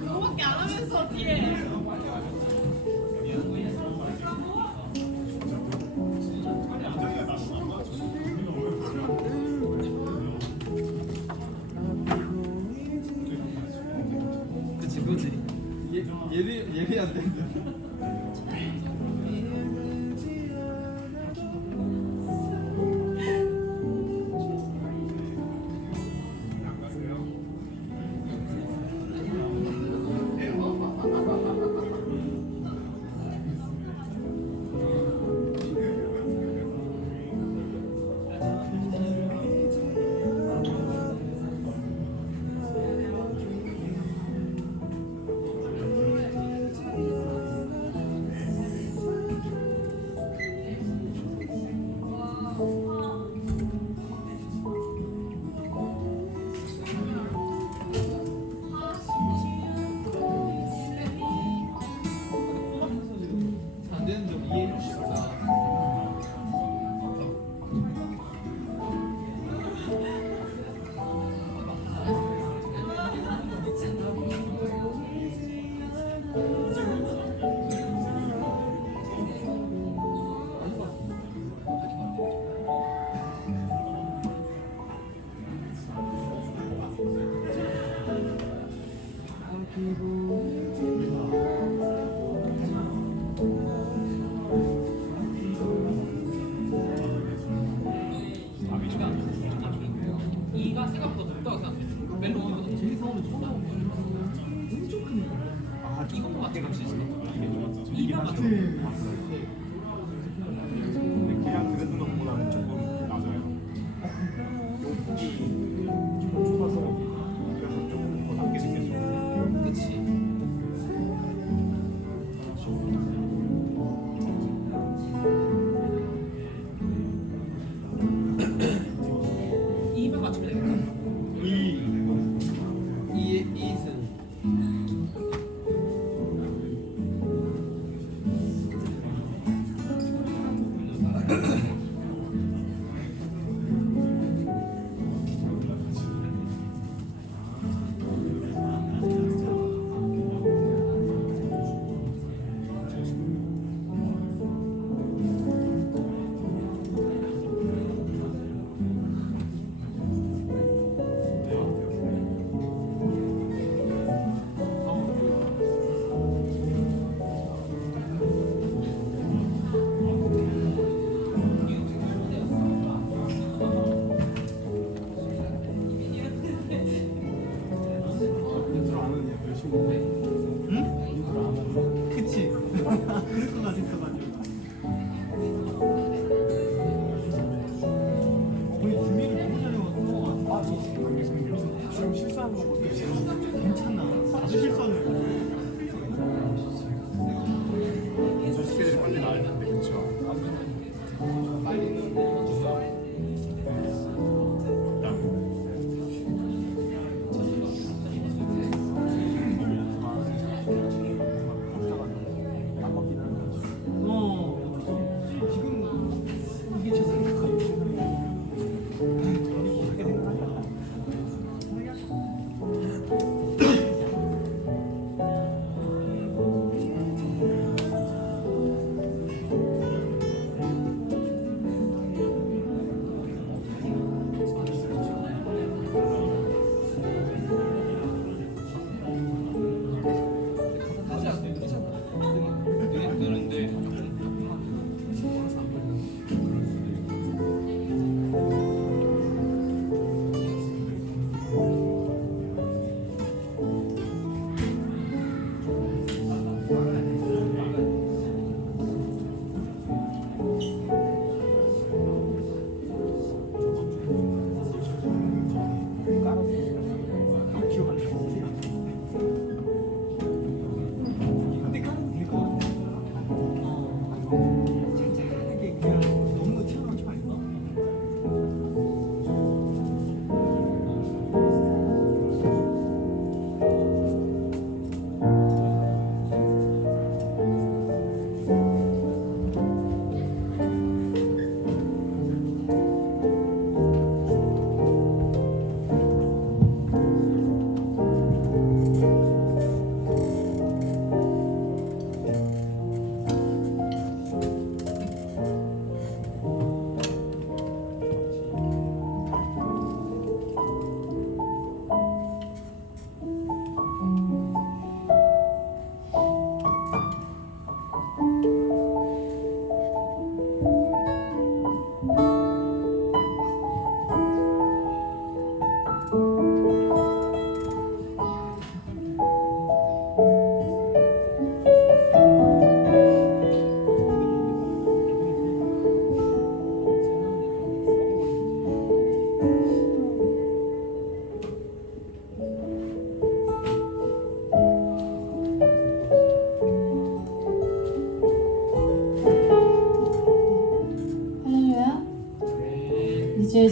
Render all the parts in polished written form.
그거밖에 안 하면서 뒤에. 그치 그치. 예비 안 되는데. 안 되는 점 이해해 주십사. 이가 생각보다 높다고 생각했어. 멜로디보다 제일 사운드 좋다. 엄청 크니까. 아, 이건 것 같아, 혹시? 이가 같아. 그냥 들었던 것보다는 조금 낮아요. 요 폭이 좀 좁아서 그래서 조금 더 낮게 생겼죠. 그치. 이만 맞추면 되겠다. 이승.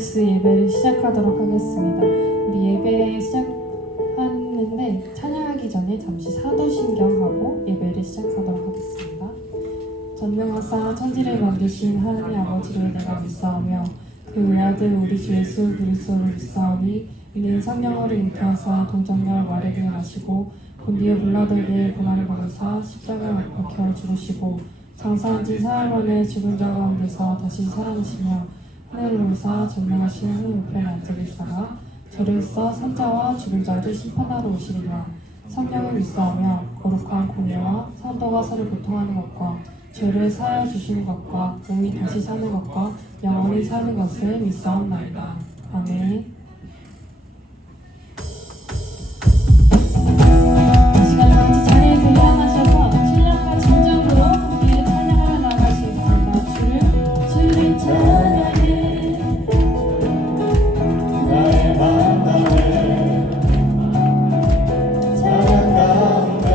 EBS 예배를 시작하도록 하겠습니다. 우리 예배 시작하는데 찬양하기 전에 잠시 사도신경하고 예배를 시작하도록 하겠습니다. 전능하사 천지를 만드신 하나님 아버지를 내가 믿사오며 그 외아들 우리 주 예수 그리스도를 믿사오니 이는 성령으로 잉태하사 동정녀 마리아를 나시고 본디오 빌라도에게 고난을 받으사 십자가에 못 박혀 죽으시고 장사한 지 사흘 만에 죽은 자 가운데서 다시 살아나시며 하늘을 오르사 전능하신 하늘 우편에 앉아 계시다가 저를 써 산자와 죽은 자를 심판하러 오시리라. 성령을 믿사오며 거룩한 공예와 사도가 서로 교통하는 것과 죄를 사하여 주시는 것과 몸이 다시 사는 것과 영원히 사는 것을 믿사옵나이다. 아멘. 이 시간 다 같이 자리에서 일어나셔서 신령과 진정으로 함께 찬양하며 나아갈 수 있습니다. 주를 찬양해 나의 만남에 찬양 가운데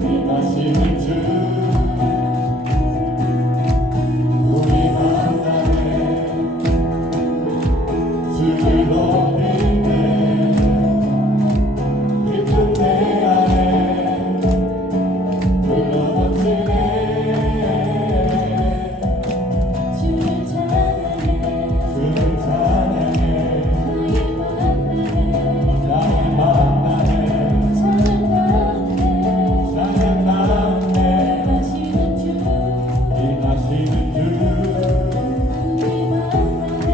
임하시는 주 우리 만남에 주를 높일 때 기쁜 내 안에 불러넘치네 주를 찬양해 주를 찬양해 나의 만남에 나의 만남에 찬양 가운데 찬양 가운데 임하시는 주 임하시는 주 우리 만남에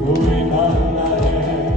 우리 만남에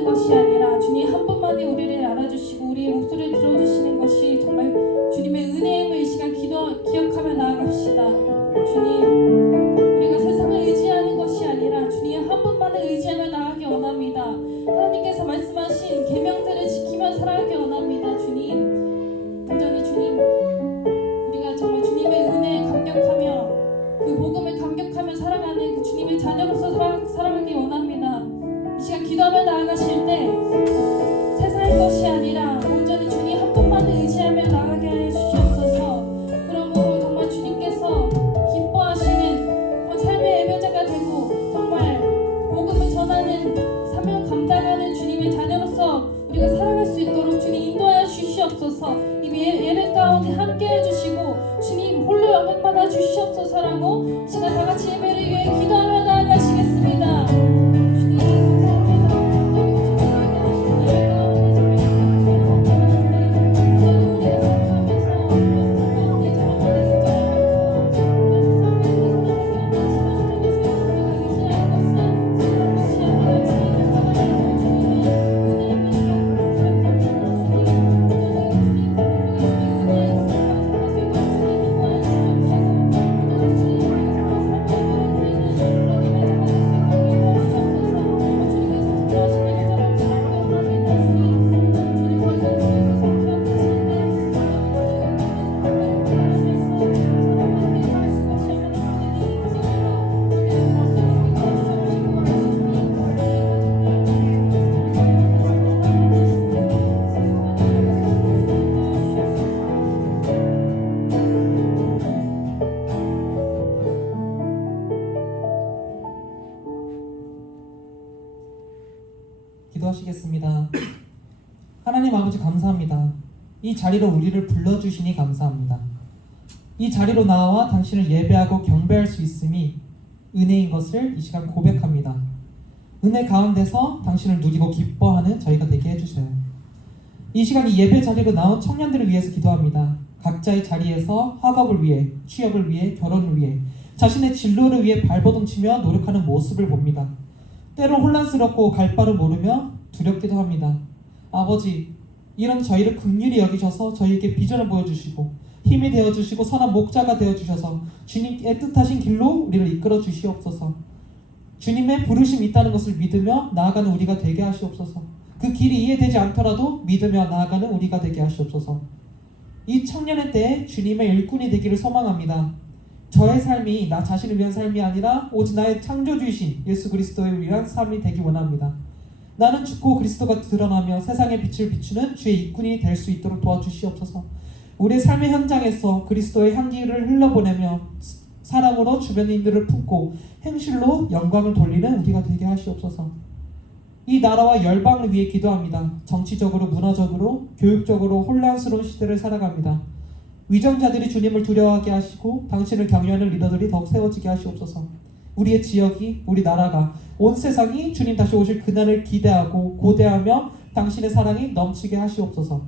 의지하는 것이 아니라 주님 한 분만이 우리를 알아주시고 우리의 목소리를 들어주시는 것이 정말 주님의 은혜임을 이 시간 기억하며 나아갑시다. 주님, 우리가 세상을 의지하는 것이 아니라 주님 한 분만을 의지하며 나아가기 원합니다. 하나님께서 말씀하신 계명들을 지키며 살아가기 원합니다. 주님, 온전히 주님, 우리가 정말 주님의 은혜에 감격하며 그 복음을 감격하며 살아가는 그 주님의 자녀로서 살아가기 원합니다. 이 시간 기도하며 나아가실 때 세상의 것이 아니라 온전히 주님 한 분만을 의지하며 나아가게 하여 주시옵소서. 그러므로 정말 주님께서 기뻐하시는 그런 삶의 예배자가 되고 정말 복음을 전하는 사명 감당하는 주님의 자녀로서 우리가 살아갈 수 있도록 주님 인도하여 주시옵소서. 이 예배 가운데 함께해 주시고 주님 홀로 영광 받아 주시옵소서라고 시간 다 같이 예배를 위해 기도하며 나아가시겠습니다. 주님 감사합니다. 기도하시겠습니다. 하나님 아버지 감사합니다. 이 자리로 우리를 불러주시니 감사합니다. 이 자리로 나와 당신을 예배하고 경배할 수 있음이 은혜인 것을 이 시간 고백합니다. 은혜 가운데서 당신을 누리고 기뻐하는 저희가 되게 해주세요. 이 시간 이 예배 자리로 나온 청년들을 위해서 기도합니다. 각자의 자리에서 학업을 위해, 취업을 위해, 결혼을 위해, 자신의 진로를 위해 발버둥 치며 노력하는 모습을 봅니다. 때로 혼란스럽고 갈 바를 모르며 두렵기도 합니다. 아버지, 이런 저희를 긍휼히 여기셔서 저희에게 비전을 보여주시고 힘이 되어주시고 선한 목자가 되어주셔서 주님의 뜻하신 길로 우리를 이끌어 주시옵소서. 주님의 부르심이 있다는 것을 믿으며 나아가는 우리가 되게 하시옵소서. 그 길이 이해되지 않더라도 믿으며 나아가는 우리가 되게 하시옵소서. 이 청년의 때에 주님의 일꾼이 되기를 소망합니다. 저의 삶이 나 자신을 위한 삶이 아니라 오직 나의 창조주이신 예수 그리스도를 위한 삶이 되기 원합니다. 나는 죽고 그리스도가 드러나며 세상의 빛을 비추는 주의 일꾼이 될 수 있도록 도와주시옵소서. 우리의 삶의 현장에서 그리스도의 향기를 흘러보내며 사랑으로 주변인들을 품고 행실로 영광을 돌리는 우리가 되게 하시옵소서. 이 나라와 열방을 위해 기도합니다. 정치적으로, 문화적으로, 교육적으로 혼란스러운 시대를 살아갑니다. 위정자들이 주님을 두려워하게 하시고 당신을 경외하는 리더들이 더욱 세워지게 하시옵소서. 우리의 지역이, 우리 나라가, 온 세상이 주님 다시 오실 그날을 기대하고 고대하며 당신의 사랑이 넘치게 하시옵소서.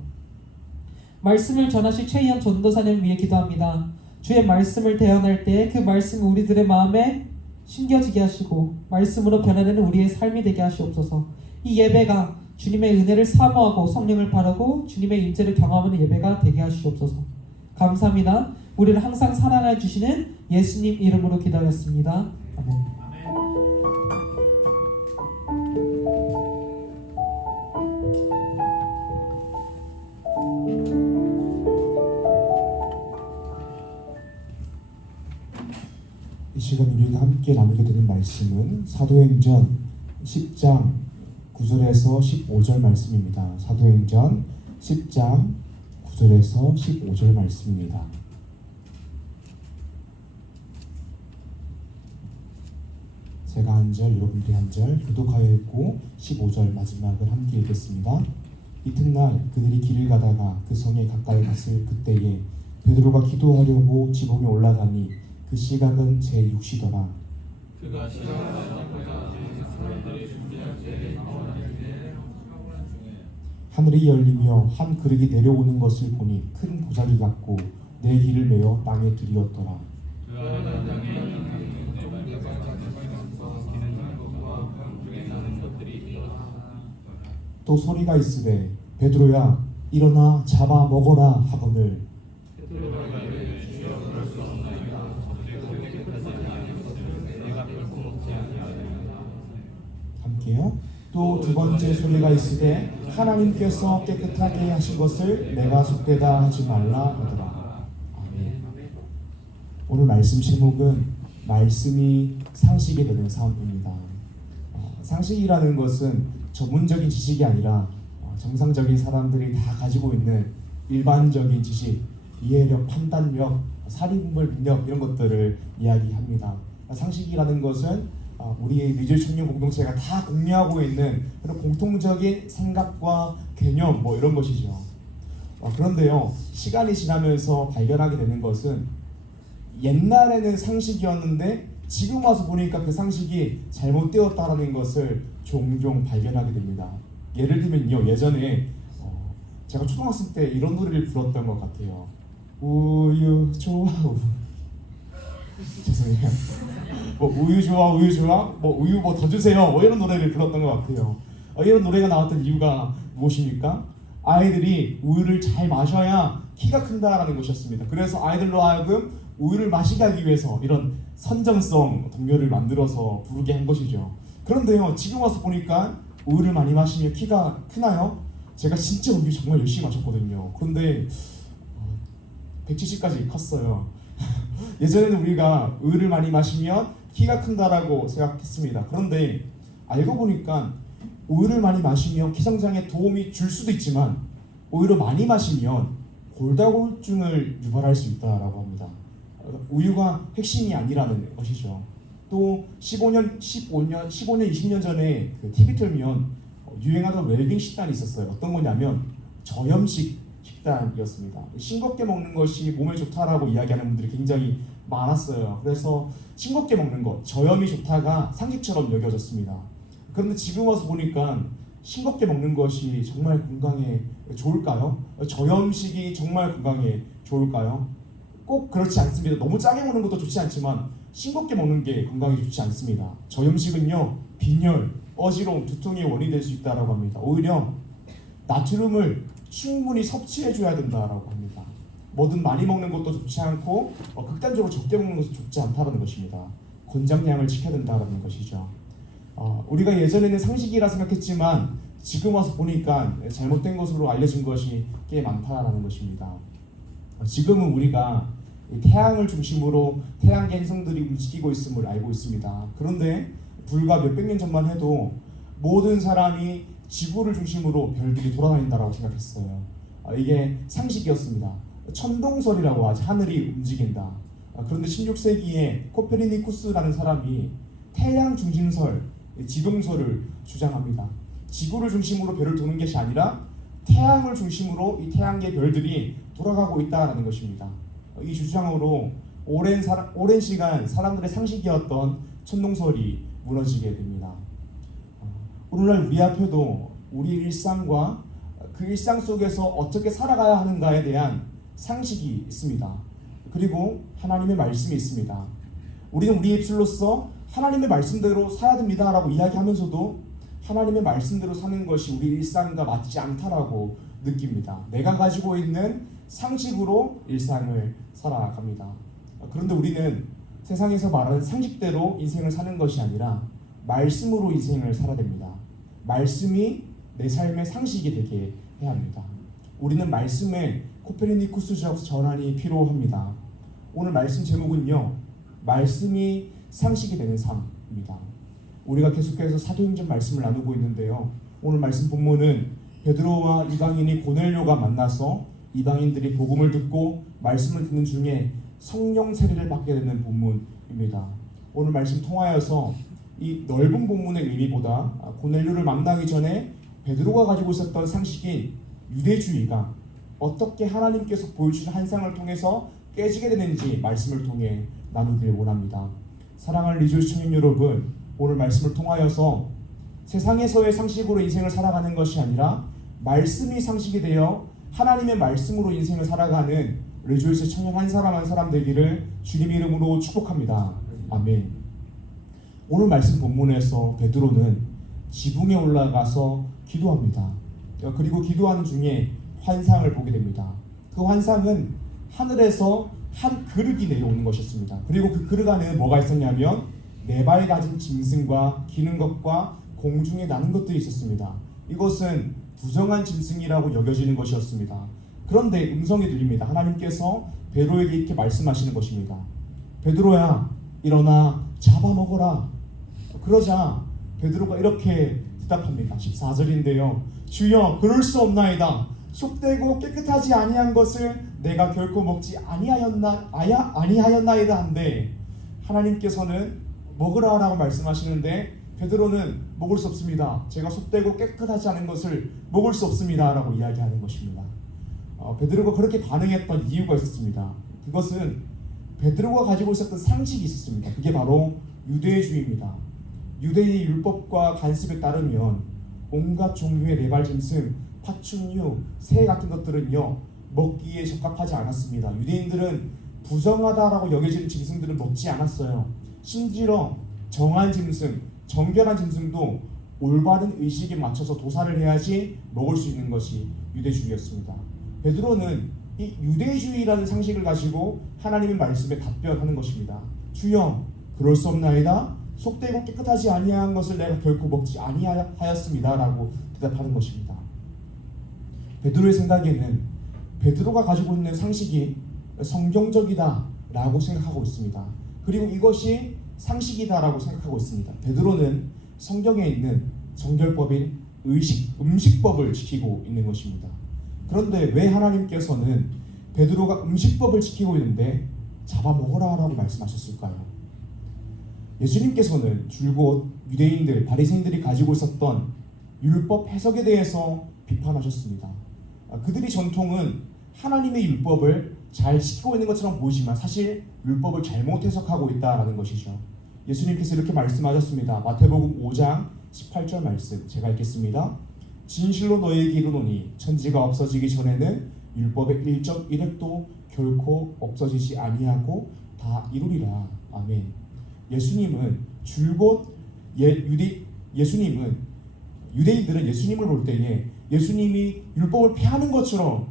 말씀을 전하실 최희연 전도사님 위해 기도합니다. 주의 말씀을 대언할 때 그 말씀이 우리들의 마음에 심겨지게 하시고 말씀으로 변화되는 우리의 삶이 되게 하시옵소서. 이 예배가 주님의 은혜를 사모하고 성령을 바라고 주님의 임재를 경험하는 예배가 되게 하시옵소서. 감사합니다. 우리를 항상 사랑해 주시는 예수님 이름으로 기도하였습니다. 아멘. 이 시간 우리가 함께 나누게 되는 말씀은 사도행전 10장 9절에서 15절 말씀입니다. 사도행전 10장 9절에서 15절 말씀입니다. 제가 한 절, 여러분들이 한 절 교독하여 읽고 15절 마지막을 함께 읽겠습니다. 이튿날 그들이 길을 가다가 그 성에 가까이 갔을 그때에 베드로가 기도하려고 지붕에 올라가니 그 시각은 제6시더라. 그가 하늘이 열리며 한 그릇이 내려오는 것을 보니 큰 보자기 같고 내 길을 메어 땅에 들이었더라. 또 소리가 있으되 베드로야 일어나 잡아 먹어라 하거늘 함께요. 또 두 번째 소리가 있으되 하나님께서 깨끗하게 하신 것을 내가 속되다 하지 말라 하더라. 아멘. 오늘 말씀 제목은 말씀이 상식이 되는 삶입니다. 상식이라는 것은 전문적인 지식이 아니라 정상적인 사람들이 다 가지고 있는 일반적인 지식, 이해력, 판단력, 사리분별 능력 이런 것들을 이야기합니다. 상식이라는 것은 우리의 리조이 청년 공동체가 다 공유하고 있는 그런 공통적인 생각과 개념 이런 것이죠. 그런데요, 시간이 지나면서 발견하게 되는 것은 옛날에는 상식이었는데 지금 와서 보니까 그 상식이 잘못되었다라는 것을 종종 발견하게 됩니다. 예를 들면요, 예전에 제가 초등학생 때 이런 노래를 불렀던 것 같아요. 우유 좋아 죄송해요. 우유 좋아 우유 좋아 우유 더 주세요 이런 노래를 불렀던 것 같아요. 이런 노래가 나왔던 이유가 무엇입니까? 아이들이 우유를 잘 마셔야 키가 큰다라는 것이었습니다. 그래서 아이들로 하여금 우유를 마시게 하기 위해서 이런 선정성 동요를 만들어서 부르게 한 것이죠. 그런데요, 지금 와서 보니까 우유를 많이 마시면 키가 크나요? 제가 진짜 우유 정말 열심히 마셨거든요. 그런데 170까지 컸어요. 예전에는 우리가 우유를 많이 마시면 키가 큰다라고 생각했습니다. 그런데 알고 보니까 우유를 많이 마시면 키 성장에 도움이 줄 수도 있지만 오히려 많이 마시면 골다공증을 유발할 수 있다라고 합니다. 우유가 핵심이 아니라는 것이죠. 또 15년, 20년 전에 그 TV 틀면 유행하던 웰빙 식단이 있었어요. 어떤 거냐면 저염식 식단이었습니다. 싱겁게 먹는 것이 몸에 좋다라고 이야기하는 분들이 굉장히 많았어요. 그래서 싱겁게 먹는 것, 저염이 좋다가 상식처럼 여겨졌습니다. 그런데 지금 와서 보니까 싱겁게 먹는 것이 정말 건강에 좋을까요? 저염식이 정말 건강에 좋을까요? 꼭 그렇지 않습니다. 너무 짜게 먹는 것도 좋지 않지만 싱겁게 먹는 게 건강에 좋지 않습니다. 저염식은요, 빈혈, 어지러움, 두통의 원인이 될 수 있다고 합니다. 오히려 나트륨을 충분히 섭취해줘야 된다라고 합니다. 뭐든 많이 먹는 것도 좋지 않고 극단적으로 적게 먹는 것도 좋지 않다는 것입니다. 권장량을 지켜야 된다는 것이죠. 우리가 예전에는 상식이라 생각했지만 지금 와서 보니까 잘못된 것으로 알려진 것이 꽤 많다라는 것입니다. 지금은 우리가 태양을 중심으로 태양계 행성들이 움직이고 있음을 알고 있습니다. 그런데 불과 몇백 년 전만 해도 모든 사람이 지구를 중심으로 별들이 돌아다닌다라고 생각했어요. 이게 상식이었습니다. 천동설이라고 하지, 하늘이 움직인다. 그런데 16세기에 코페르니쿠스라는 사람이 태양 중심설, 지동설을 주장합니다. 지구를 중심으로 별을 도는 것이 아니라 태양을 중심으로 이 태양계 별들이 돌아가고 있다는 것입니다. 이 주장으로 오랜 시간 사람들의 상식이었던 천동설이 무너지게 됩니다. 오늘날 우리 앞에도 우리 일상과 그 일상 속에서 어떻게 살아가야 하는가에 대한 상식이 있습니다. 그리고 하나님의 말씀이 있습니다. 우리는 우리 입술로서 하나님의 말씀대로 살아야 됩니다 라고 이야기하면서도 하나님의 말씀대로 사는 것이 우리 일상과 맞지 않다라고 느낍니다. 내가 가지고 있는 상식으로 일상을 살아갑니다. 그런데 우리는 세상에서 말하는 상식대로 인생을 사는 것이 아니라 말씀으로 인생을 살아야 됩니다. 말씀이 내 삶의 상식이 되게 해야 합니다. 우리는 말씀에 코페르니쿠스적 전환이 필요합니다. 오늘 말씀 제목은요, 말씀이 상식이 되는 삶입니다. 우리가 계속해서 사도행전 말씀을 나누고 있는데요, 오늘 말씀 본문은 베드로와 이방인이 고넬료가 만나서 이방인들이 복음을 듣고 말씀을 듣는 중에 성령 세례를 받게 되는 본문입니다. 오늘 말씀 통하여서 이 넓은 본문의 의미보다 고넬료를 만나기 전에 베드로가 가지고 있었던 상식인 유대주의가 어떻게 하나님께서 보여주신 환상을 통해서 깨지게 되는지 말씀을 통해 나누길 원합니다. 사랑하는 리조이 청년 여러분, 오늘 말씀을 통하여서 세상에서의 상식으로 인생을 살아가는 것이 아니라 말씀이 상식이 되어 하나님의 말씀으로 인생을 살아가는 리조이스 청년 한 사람 한 사람 되기를 주님의 이름으로 축복합니다. 아멘. 오늘 말씀 본문에서 베드로는 지붕에 올라가서 기도합니다. 그리고 기도하는 중에 환상을 보게 됩니다. 그 환상은 하늘에서 한 그릇이 내려오는 것이었습니다. 그리고 그 그릇 안에는 뭐가 있었냐면 4발 가진 짐승과 기는 것과 공중에 나는 것들이 있었습니다. 이것은 부정한 짐승이라고 여겨지는 것이었습니다. 그런데 음성이 들립니다. 하나님께서 베드로에게 이렇게 말씀하시는 것입니다. 베드로야, 일어나 잡아먹어라. 그러자 베드로가 이렇게 대답합니다. 14절인데요. 주여, 그럴 수 없나이다. 속되고 깨끗하지 아니한 것을 내가 결코 먹지 아니하였나이다 한데, 하나님께서는 먹으라 라고 말씀하시는데 베드로는 먹을 수 없습니다. 제가 속되고 깨끗하지 않은 것을 먹을 수 없습니다 라고 이야기하는 것입니다. 베드로가 그렇게 반응했던 이유가 있었습니다. 그것은 베드로가 가지고 있었던 상식이 있었습니다. 그게 바로 유대주의입니다. 유대의 율법과 관습에 따르면 온갖 종류의 4발 짐승, 파충류, 새 같은 것들은요 먹기에 적합하지 않았습니다. 유대인들은 부정하다라고 여겨지는 짐승들은 먹지 않았어요. 심지어 정한 짐승, 정결한 짐승도 올바른 의식에 맞춰서 도살을 해야지 먹을 수 있는 것이 유대주의였습니다. 베드로는 이 유대주의라는 상식을 가지고 하나님의 말씀에 답변하는 것입니다. 주여, 그럴 수 없나이다. 속되고 깨끗하지 아니한 것을 내가 결코 먹지 아니하였습니다 라고 대답하는 것입니다. 베드로의 생각에는 베드로가 가지고 있는 상식이 성경적이다 라고 생각하고 있습니다. 그리고 이것이 상식이다 라고 생각하고 있습니다. 베드로는 성경에 있는 정결법인 음식법을 지키고 있는 것입니다. 그런데 왜 하나님께서는 베드로가 음식법을 지키고 있는데 잡아먹어라 라고 말씀하셨을까요? 예수님께서는 줄곧 유대인들, 바리새인들이 가지고 있었던 율법 해석에 대해서 비판하셨습니다. 그들의 전통은 하나님의 율법을 잘 지키고 있는 것처럼 보이지만 사실 율법을 잘못 해석하고 있다는 것이죠. 예수님께서 이렇게 말씀하셨습니다. 마태복음 5장 18절 말씀 제가 읽겠습니다. 진실로 너희에게 이르노니 천지가 없어지기 전에는 율법의 1.1획도 결코 없어지지 아니하고 다 이루리라. 아멘. 예수님은 줄곧 유대인들은 예수님을 볼 때에 예수님이 율법을 폐하는 것처럼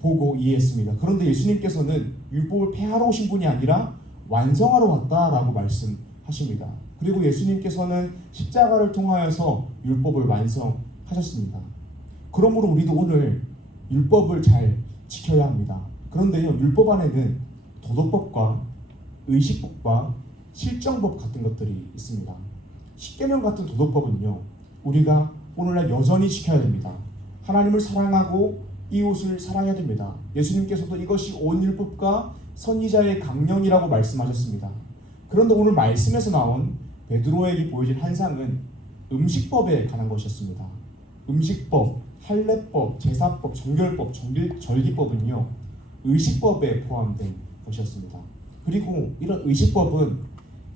보고 이해했습니다. 그런데 예수님께서는 율법을 폐하러 오신 분이 아니라 완성하러 왔다라고 말씀하십니다. 그리고 예수님께서는 십자가를 통하여서 율법을 완성하셨습니다. 그러므로 우리도 오늘 율법을 잘 지켜야 합니다. 그런데요, 율법 안에는 도덕법과 의식법과 실정법 같은 것들이 있습니다. 십계명 같은 도덕법은요, 우리가 오늘날 여전히 지켜야 됩니다. 하나님을 사랑하고 이웃을 사랑해야 됩니다. 예수님께서도 이것이 온 율법과 선지자의 강령이라고 말씀하셨습니다. 그런데 오늘 말씀에서 나온 베드로에게 보여진 환상은 음식법에 관한 것이었습니다. 음식법, 할례법, 제사법, 정결법, 절기법은요 의식법에 포함된 것이었습니다. 그리고 이런 의식법은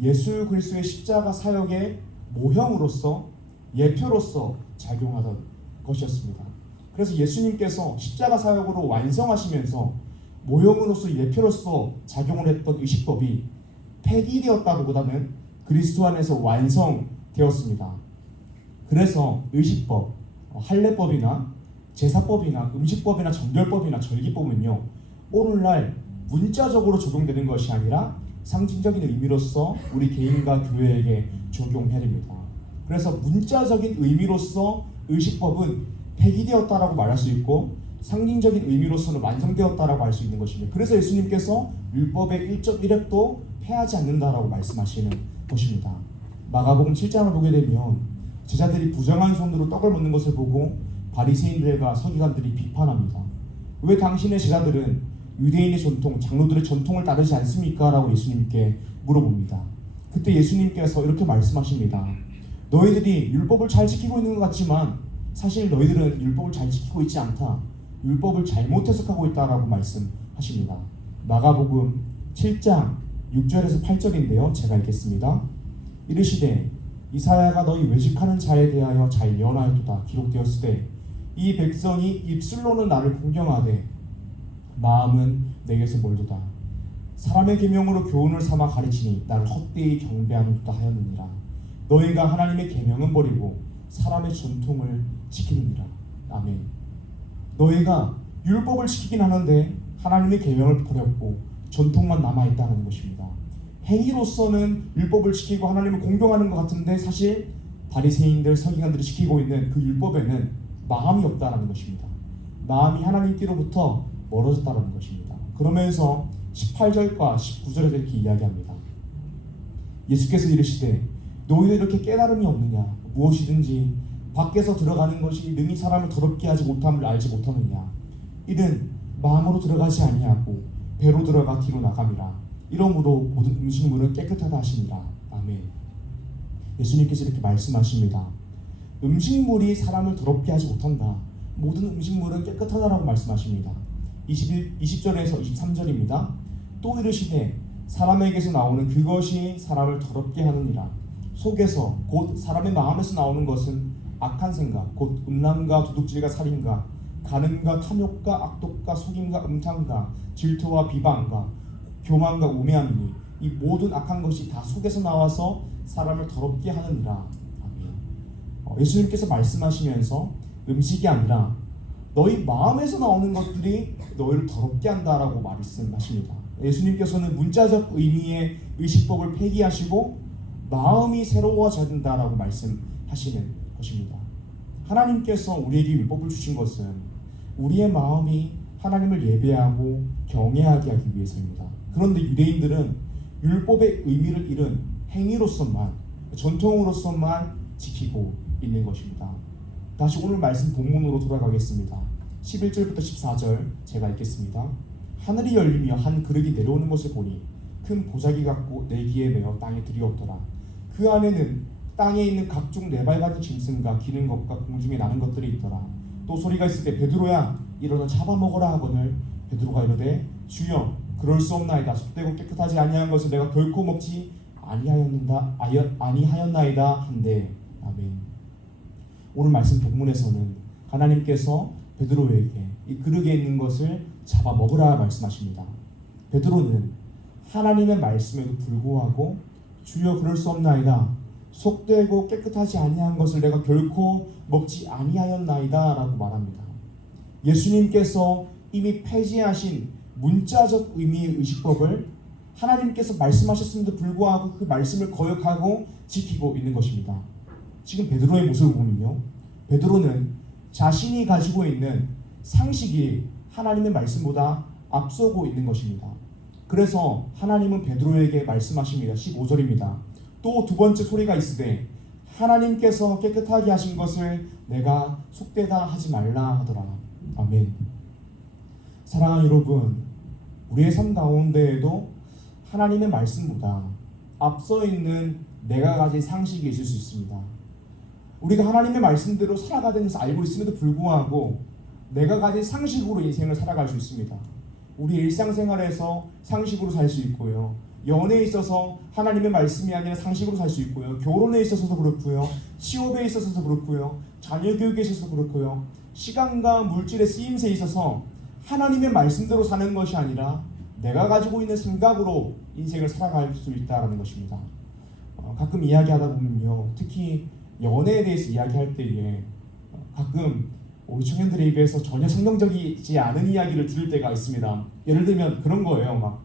예수 그리스도의 십자가 사역의 모형으로서 예표로서 작용하던 것이었습니다. 그래서 예수님께서 십자가 사역으로 완성하시면서 모형으로서 예표로서 작용을 했던 의식법이 폐기되었다기보다는 그리스도 안에서 완성되었습니다. 그래서 의식법, 할례법이나 제사법이나 음식법이나 정결법이나 절기법은요 오늘날 문자적으로 적용되는 것이 아니라 상징적인 의미로서 우리 개인과 교회에게 적용해야 됩니다. 그래서 문자적인 의미로서 의식법은 폐기되었다라고 말할 수 있고 상징적인 의미로서는 완성되었다라고 할 수 있는 것입니다. 그래서 예수님께서 율법의 1.1획도 폐하지 않는다라고 말씀하시는 것입니다. 마가복음 7장을 보게 되면 제자들이 부정한 손으로 떡을 먹는 것을 보고 바리새인들과 서기관들이 비판합니다. 왜 당신의 제자들은 유대인의 전통, 장로들의 전통을 따르지 않습니까? 라고 예수님께 물어봅니다. 그때 예수님께서 이렇게 말씀하십니다. 너희들이 율법을 잘 지키고 있는 것 같지만 사실 너희들은 율법을 잘 지키고 있지 않다. 율법을 잘못 해석하고 있다라고 말씀하십니다. 마가복음 7장 6절에서 8절인데요. 제가 읽겠습니다. 이르시되 이사야가 너희 외식하는 자에 대하여 잘 예언하였도다. 기록되었으되 이 백성이 입술로는 나를 공경하되 마음은 내게서 멀도다. 사람의 계명으로 교훈을 삼아 가르치니 나를 헛되이 경배하는도다 하였느니라. 너희가 하나님의 계명은 버리고 사람의 전통을 지키느니라. 아멘. 너희가 율법을 지키긴 하는데 하나님의 계명을 버렸고 전통만 남아있다는 것입니다. 행위로서는 율법을 지키고 하나님을 공경하는 것 같은데 사실 바리새인들, 서기관들이 지키고 있는 그 율법에는 마음이 없다는 것입니다. 마음이 하나님께로부터 멀어졌다는 것입니다. 그러면서 18절과 19절에서 이렇게 이야기합니다. 예수께서 이르시되 너희들 이렇게 깨달음이 없느냐? 무엇이든지 밖에서 들어가는 것이 능히 사람을 더럽게 하지 못함을 알지 못하느냐? 이는 마음으로 들어가지 아니하고 배로 들어가 뒤로 나감이라. 이러므로 모든 음식물은 깨끗하다 하시니라. 아멘. 예수님께서 이렇게 말씀하십니다. 음식물이 사람을 더럽게 하지 못한다. 모든 음식물은 깨끗하다라고 말씀하십니다. 20절에서 23절입니다. 또 이르시되 사람에게서 나오는 그것이 사람을 더럽게 하느니라. 속에서 곧 사람의 마음에서 나오는 것은 악한 생각, 곧 음란과 도둑질과 살인과 간음과 탐욕과 악독과 속임과 음탕과 질투와 비방과 교만과 우매함이니 이 모든 악한 것이 다 속에서 나와서 사람을 더럽게 하느니라. 아멘. 예수님께서 말씀하시면서 음식이 아니라 너희 마음에서 나오는 것들이 너희를 더럽게 한다라고 말씀하십니다. 예수님께서는 문자적 의미의 의식법을 폐기하시고 마음이 새로워져야 된다라고 말씀하시는 것입니다. 하나님께서 우리에게 율법을 주신 것은 우리의 마음이 하나님을 예배하고 경외하게 하기 위해서입니다. 그런데 유대인들은 율법의 의미를 잃은 행위로서만, 전통으로서만 지키고 있는 것입니다. 다시 오늘 말씀 본문으로 돌아가겠습니다. 11절부터 14절 제가 읽겠습니다. 하늘이 열리며 한 그릇이 내려오는 것을 보니 큰 보자기 같고 내 귀에 매어 땅에 들이었더라. 그 안에는 땅에 있는 각종 네발 같은 짐승과 기는 것과 공중에 나는 것들이 있더라. 또 소리가 있을 때 베드로야 일어나 잡아먹어라 하거늘 베드로가 이르되 주여 그럴 수 없나이다. 속되고 깨끗하지 아니한 것을 내가 결코 먹지 아니하였나이다 한데. 아멘. 오늘 말씀 본문에서는 하나님께서 베드로에게 이 그릇에 있는 것을 잡아먹으라 말씀하십니다. 베드로는 하나님의 말씀에도 불구하고 주여 그럴 수 없나이다. 속되고 깨끗하지 아니한 것을 내가 결코 먹지 아니하였나이다 라고 말합니다. 예수님께서 이미 폐지하신 문자적 의미의 의식법을 하나님께서 말씀하셨음에도 불구하고 그 말씀을 거역하고 지키고 있는 것입니다. 지금 베드로의 모습을 보면요, 베드로는 자신이 가지고 있는 상식이 하나님의 말씀보다 앞서고 있는 것입니다. 그래서 하나님은 베드로에게 말씀하십니다. 15절입니다. 또 두 번째 소리가 있으되 하나님께서 깨끗하게 하신 것을 내가 속되다 하지 말라 하더라. 아멘. 사랑하는 여러분, 우리의 삶 가운데에도 하나님의 말씀보다 앞서 있는 내가 가진 상식이 있을 수 있습니다. 우리가 하나님의 말씀대로 살아가는 것을 알고 있음에도 불구하고 내가 가진 상식으로 인생을 살아갈 수 있습니다. 우리 일상생활에서 상식으로 살 수 있고요, 연애에 있어서 하나님의 말씀이 아니라 상식으로 살 수 있고요, 결혼에 있어서도 그렇고요, 취업에 있어서도 그렇고요, 자녀 교육에 있어서도 그렇고요, 시간과 물질의 쓰임새에 있어서 하나님의 말씀대로 사는 것이 아니라 내가 가지고 있는 생각으로 인생을 살아갈 수 있다는 것입니다. 가끔 이야기하다 보면요, 특히 연애에 대해서 이야기할 때에 가끔 우리 청년들의 입에서 전혀 성경적이지 않은 이야기를 들을 때가 있습니다. 예를 들면 그런 거예요.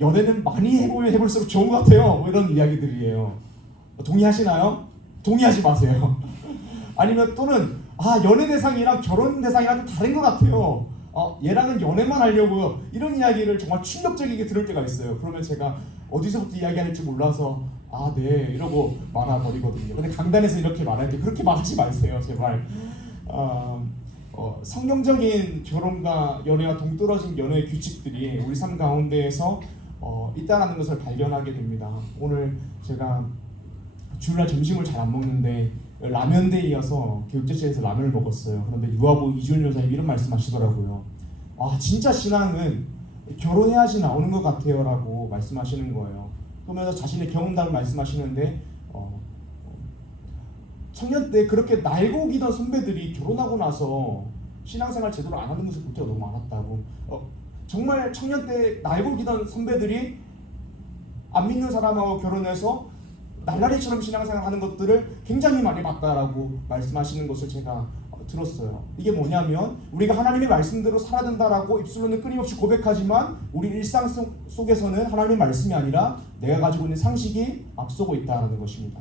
연애는 많이 해보면 해볼수록 좋은 것 같아요. 뭐 이런 이야기들이에요. 동의하시나요? 동의하지 마세요. 아니면 또는 연애 대상이랑 결혼 대상이랑 좀 다른 것 같아요. 얘랑은 연애만 하려고요. 이런 이야기를 정말 충격적이게 들을 때가 있어요. 그러면 제가 어디서부터 이야기할지 몰라서 네 이러고 말아버리거든요. 근데 강단에서 이렇게 말할 때 그렇게 말하지 마세요, 제발. 성경적인 결혼과 연애와 동떨어진 연애의 규칙들이 우리 삶 가운데에서 있다는 것을 발견하게 됩니다. 오늘 제가 주일날 점심을 잘 안 먹는데 라면데이여서 교육제실에서 라면을 먹었어요. 그런데 유아부 이주연 여사님이 이런 말씀하시더라고요. 진짜 신앙은 결혼해야지 나오는 것 같아요 라고 말씀하시는 거예요. 그러면서 자신의 경험담을 말씀하시는데 청년 때 그렇게 날고기던 선배들이 결혼하고 나서 신앙생활 제대로 안 하는 것을 볼 때가 너무 많았다고. 정말 청년 때 날고기던 선배들이 안 믿는 사람하고 결혼해서 날라리처럼 신앙생활하는 것들을 굉장히 많이 봤다라고 말씀하시는 것을 제가 들었어요. 이게 뭐냐면 우리가 하나님의 말씀대로 살아야 된다라고 입술로는 끊임없이 고백하지만 우리 일상 속에서는 하나님의 말씀이 아니라 내가 가지고 있는 상식이 앞서고 있다는 것입니다.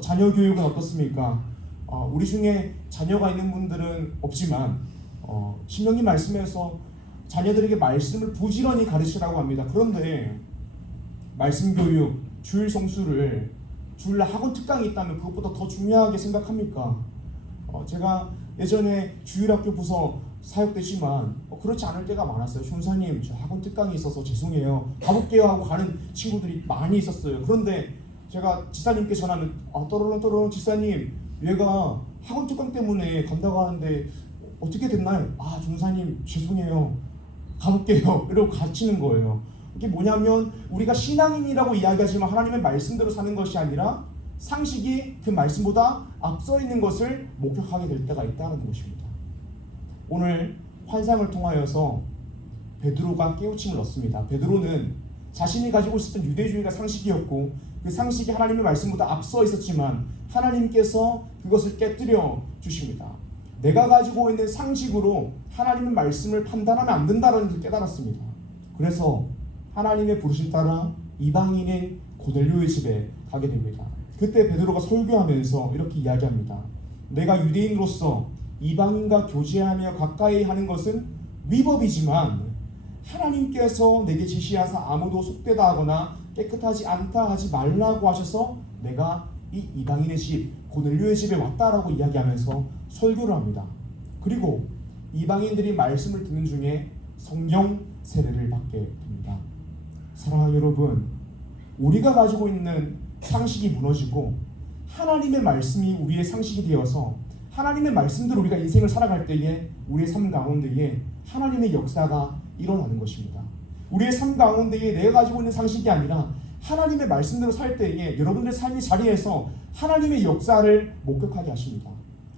자녀 교육은 어떻습니까? 우리 중에 자녀가 있는 분들은 없지만 신명기 말씀에서 자녀들에게 말씀을 부지런히 가르치라고 합니다. 그런데 말씀 교육, 주일 성수를 주일날 학원 특강이 있다면 그것보다 더 중요하게 생각합니까? 제가 예전에 주일학교 부서 사역되지만 그렇지 않을 때가 많았어요. 총사님, 저 학원 특강이 있어서 죄송해요. 가볼게요 하고 가는 친구들이 많이 있었어요. 그런데 제가 지사님께 전하면 또로롱 지사님, 얘가 학원 특강 때문에 간다고 하는데 어떻게 됐나요? 종사님 죄송해요. 가볼게요. 이러고 갇히는 거예요. 이게 뭐냐면 우리가 신앙인이라고 이야기하지만 하나님의 말씀대로 사는 것이 아니라 상식이 그 말씀보다 앞서 있는 것을 목격하게 될 때가 있다는 것입니다. 오늘 환상을 통하여서 베드로가 깨우침을 얻습니다. 베드로는 자신이 가지고 있었던 유대주의가 상식이었고 그 상식이 하나님의 말씀보다 앞서 있었지만 하나님께서 그것을 깨뜨려 주십니다. 내가 가지고 있는 상식으로 하나님의 말씀을 판단하면 안 된다는 것을 깨달았습니다. 그래서 하나님의 부르심 따라 이방인인 고넬료의 집에 가게 됩니다. 그때 베드로가 설교하면서 이렇게 이야기합니다. 내가 유대인으로서 이방인과 교제하며 가까이 하는 것은 위법이지만 하나님께서 내게 지시하사 아무도 속되다 하거나 깨끗하지 않다 하지 말라고 하셔서 내가 이 이방인의 집 고넬료의 집에 왔다라고 이야기하면서 설교를 합니다. 그리고 이방인들이 말씀을 듣는 중에 성령 세례를 받게 됩니다. 사랑하는 여러분, 우리가 가지고 있는 상식이 무너지고 하나님의 말씀이 우리의 상식이 되어서 하나님의 말씀대로 우리가 인생을 살아갈 때에 우리의 삶 가운데에 하나님의 역사가 일어나는 것입니다. 우리의 삶 가운데에 내가 가지고 있는 상식이 아니라 하나님의 말씀대로 살 때에 여러분들의 삶의 자리에서 하나님의 역사를 목격하게 하십니다.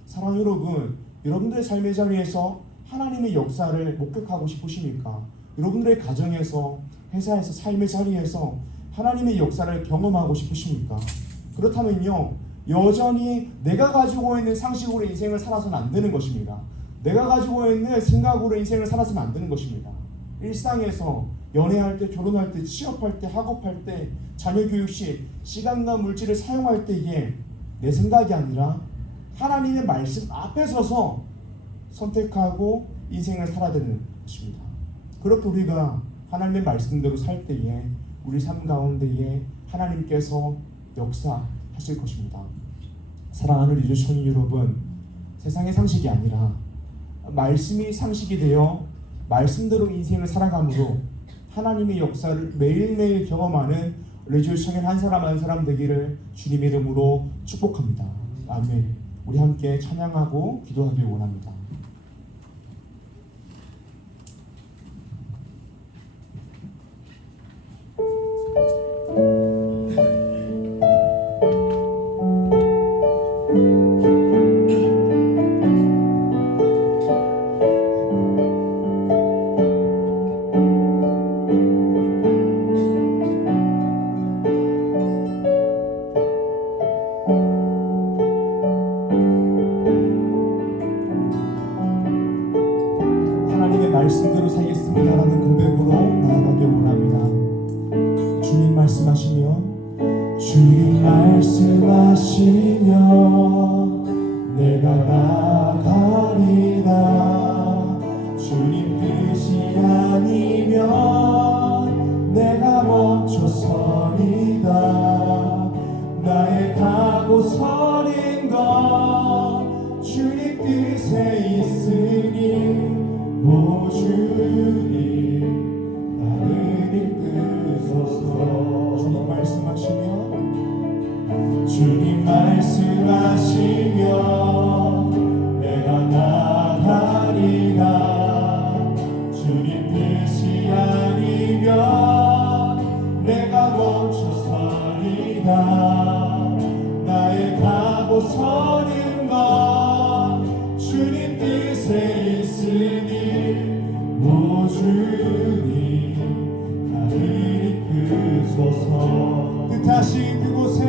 사랑하는 여러분, 여러분들의 삶의 자리에서 하나님의 역사를 목격하고 싶으십니까? 여러분들의 가정에서, 회사에서, 삶의 자리에서 하나님의 역사를 경험하고 싶으십니까? 그렇다면요, 여전히 내가 가지고 있는 상식으로 인생을 살아서는 안 되는 것입니다. 내가 가지고 있는 생각으로 인생을 살아서는 안 되는 것입니다. 일상에서 연애할 때, 결혼할 때, 취업할 때, 학업할 때, 자녀 교육 시 시간과 물질을 사용할 때에 내 생각이 아니라 하나님의 말씀 앞에 서서 선택하고 인생을 살아야 되는 것입니다. 그렇게 우리가 하나님의 말씀대로 살 때에 우리 삶 가운데에 하나님께서 역사하실 것입니다. 사랑하는 리조천이 여러분, 세상의 상식이 아니라 말씀이 상식이 되어 말씀대로 인생을 살아감으로 하나님의 역사를 매일매일 경험하는 리조천의 한 사람 한 사람 되기를 주님의 이름으로 축복합니다. 아멘. 우리 함께 찬양하고 기도하길 원합니다. 말씀대로 살겠습니다라는 고백으로 나아가길 원합니다. 주님 말씀하시면 주님 말씀하시면 내가 나가리라. 주님 뜻이 아니면 내가 멈춰서리다. 나의 가고 서는 것 주님 뜻에 있으니 오 주님 나를 이끄소서. 주님 말씀하시면 주님 말씀하시면 내가 나가리라. 주님 뜻이 아니면 내가 멈춰서리다. 나의 가고 서는 것 주님 뜻에 있으니 오 주님 나를 이끄소서. 뜻하신 그곳에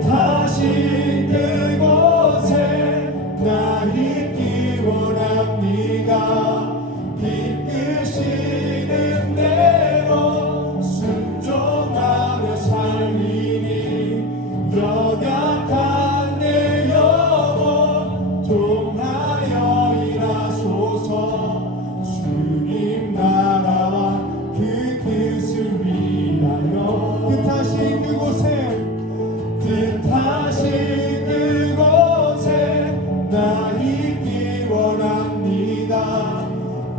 뜻하신 그곳에 나 있기 원합니다. 이끄시는 대로 순종하며 살리니 연약한 내 영혼 통하여 일하소서. 주님 나라와 그 뜻을 위하여 뜻하신 그곳에 나 있기 원합니다.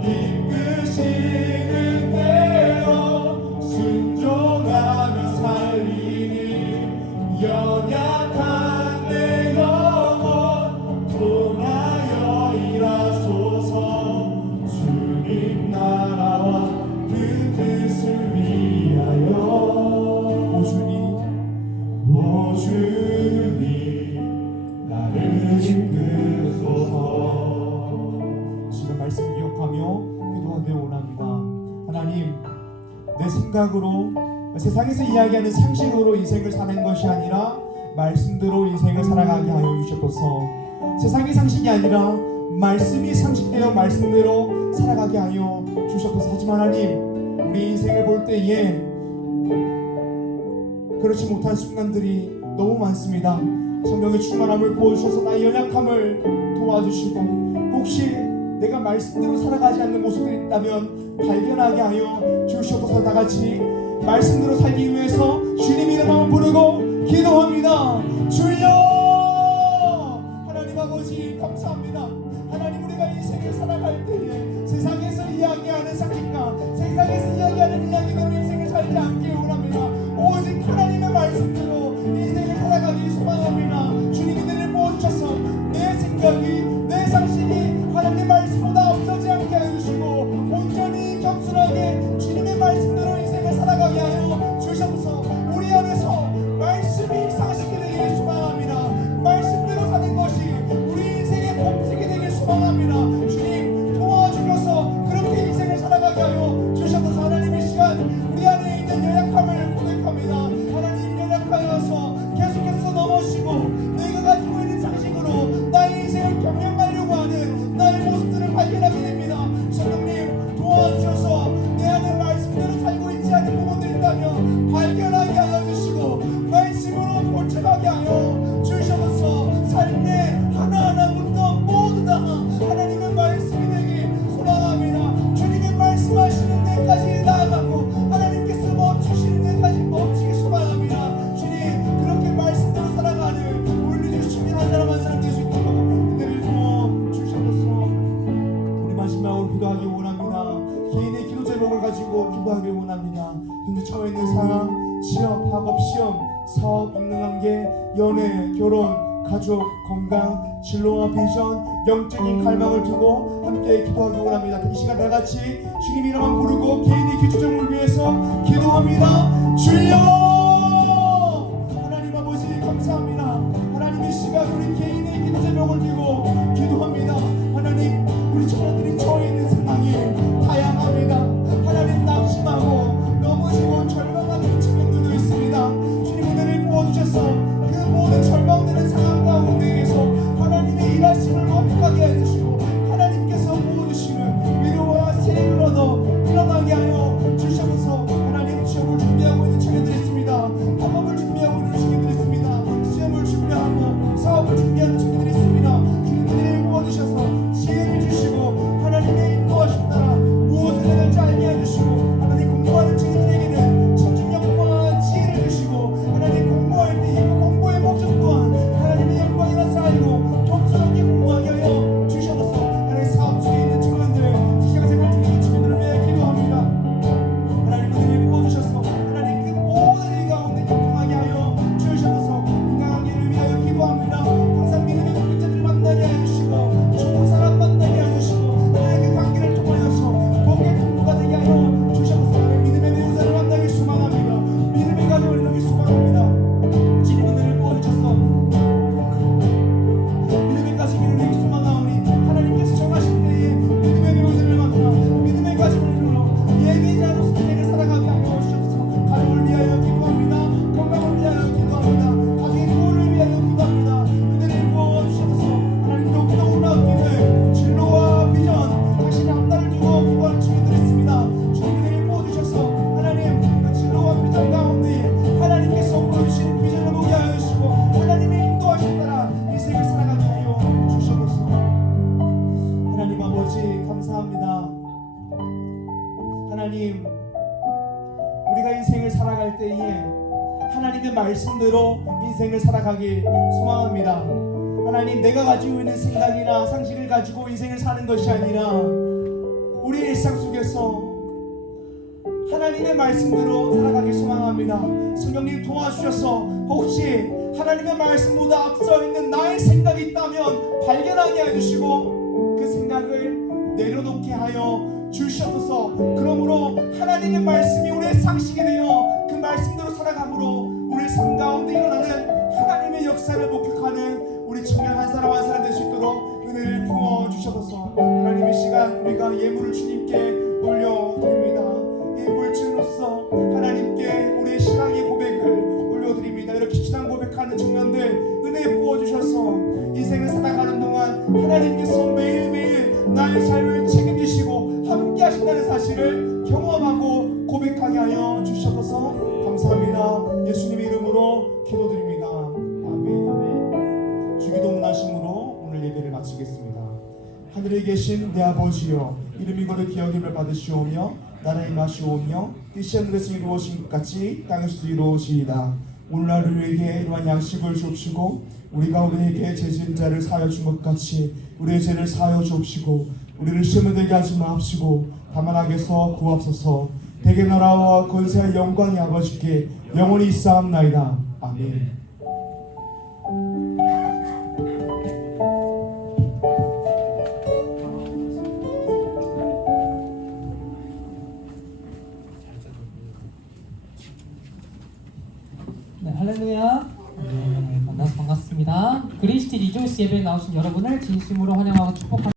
이끄시는 대로 순종하며 살리니 연약한 내 영혼 통하여 일하소서. 주님 나라와 그 뜻을 위하여. 오 주님 나를 이끄소서. 지금 말씀 기억하며 기도하길 원합니다. 하나님, 내 생각으로 세상에서 이야기하는 상식으로 인생을 사는 것이 아니라 말씀대로 인생을 살아가게 하여 주셨소서. 세상의 상식이 아니라 말씀이 상식되어 말씀대로 살아가게 하여 주셨소서. 하지만 하나님, 우리 인생을 볼 때에 그렇지 못한 순간들이 너무 많습니다. 성령의 충만함을 부어주셔서 나의 연약함을 도와주시고, 혹시 내가 말씀대로 살아가지 않는 모습들이 있다면 발견하게 하여 주시옵소서. 다같이 말씀대로 살기 위해서 주님 이름을 부르고 기도합니다. 주여! 하나님 아버지 감사합니다. 하나님, 우리가 인생을 살아갈 때에 세상에서 이야기하는 상식과 세상에서 이야기하는 이야기대로 인생을 살지 않기 원합니다. 오직 하나님의 말씀대로 인생을 살아가기 소망합니다. 주님이 은혜를 부어주셔서 내 생각이 내 상식이 하나님의 말씀보다 앞서지 않게 해주시고 온전히 겸손하게 주님의 말씀대로 인생을 살아가게 하여 주셔서 우리 안에서 말씀이 상식이 되기를 소망합니다. 말씀대로 사는 것이 우리 인생의 법칙이 되기를 소망합니다. 주님 도와주셔서 그렇게 인생을 살아가게 하여 주셔서 하나님, 이 시간 우리 안에 있는 연약함을 고백합니다. 하나님, 연약하여서 계속해서 넘어지고 내가 가지고 있는 상식으로 나의 인생을 경영하려고 하는 나의 모습들을 발견하게 됩니다. 성령님 도와주셔서 내 안에 말씀대로 살고 있지 않은 부분들이 있다면 발견하게 하여 주시고 말씀으로 고쳐가게 하여 주셔서 삶의 하나하나부터 모두 다 하나님의 말씀이 되길 소망합니다. 주님의 말씀하시는 데까지 나아가고 하나님께서 멈추시는 데까지 멈추길 소망합니다. 주님, 그렇게 말씀대로 살아가는 우리 주시면 한 사람 한 사람 될 수 있도록 은혜를 부어주셔서 우리 마지막으로 기도하기 원합니다. 개인의 기도 제목을 가지고 기도하기 원합니다. 현재 처해 있는 상황, 취업, 학업, 시험, 사업, 인간관계, 연애, 결혼, 가족, 건강, 진로와 비전, 영적인 갈망을 두고 함께 기도하기 원합니다. 이 시간 다 같이 주님 이름만 부르고 개인의 기도 제목을 위해서 기도합니다. 주여! 하나님 아버지 감사합니다. 하나님, 이 시간 우리 개인의 기도 제목을 두고 기도합니다. 하나님, 우리 자녀들이 처해 있는 상황이 다양합니다. 하나님, 낙심하고 넘어지고 절망하는 친구들도 있습니다. 주님 은혜를 부어주셔서 그 모든 절망되는 상황 가운데에서 하나님의 일하심을 목격하게 해주시고 하나님께서 부어주시는 위로와 세임을 얻어 일어나게 하여 주셔서 하나님, 취업을 준비하고 있는 친구들이 있습니다. 말씀대로 인생을 살아가길 소망합니다. 하나님, 내가 가지고 있는 생각이나 상식을 가지고 인생을 사는 것이 아니라 우리 일상 속에서 하나님의 말씀대로 살아가길 소망합니다. 성령님 도와주셔서 혹시 하나님의 말씀보다 앞서 있는 나의 생각이 있다면 발견하게 해주시고 그 생각을 내려놓게 하여 주셔서, 그러므로 하나님의 말씀이 우리의 상식이 되어 그 말씀대로 살아감으로 우리의 삶 가운데 일어나는 하나님의 역사를 목격하는 우리 청년 한 사람 한 사람 될 수 있도록 은혜를 부어주셔서, 하나님 이 시간 우리가 예물을 주님께 올려드립니다. 이 물질로서 하나님께 우리의 신앙의 고백을 올려드립니다. 이렇게 신앙 고백하는 청년들 은혜 부어주셔서 인생을 살아가는 동안 하나님께서 매일매일 나의 삶을 책임지시고 함께 하신다는 사실을 경험하고 고백하게 하여 주셔서 감사합니다. 예수님의 이름으로 기도드립니다. 아멘. 주기도 문하심으로 오늘 예배를 마치겠습니다. 하늘에 계신 내 아버지여, 이름이 거룩히 기억임을 받으시오며 나라의 임하시오며 뜻이 하늘에서 이루어진 것 같이 땅에서도 이루어지이다. 오늘날 우리에게 이러한 양식을 주옵시고 우리가 우리에게 죄진 자를 사하여 준 것 같이 우리의 죄를 사하여 주옵시고 우리를 시험에 들게 하지 마옵시고 다만 악에서 구하옵소서. 대개 나라와 권세와 영광이 아버지께 영원히 있사옵나이다. 아멘. 네, 할렐루야. 네, 만나서 반갑습니다. 그리스티 리조이스 예배에 나오신 여러분을 진심으로 환영하고 축복합니다.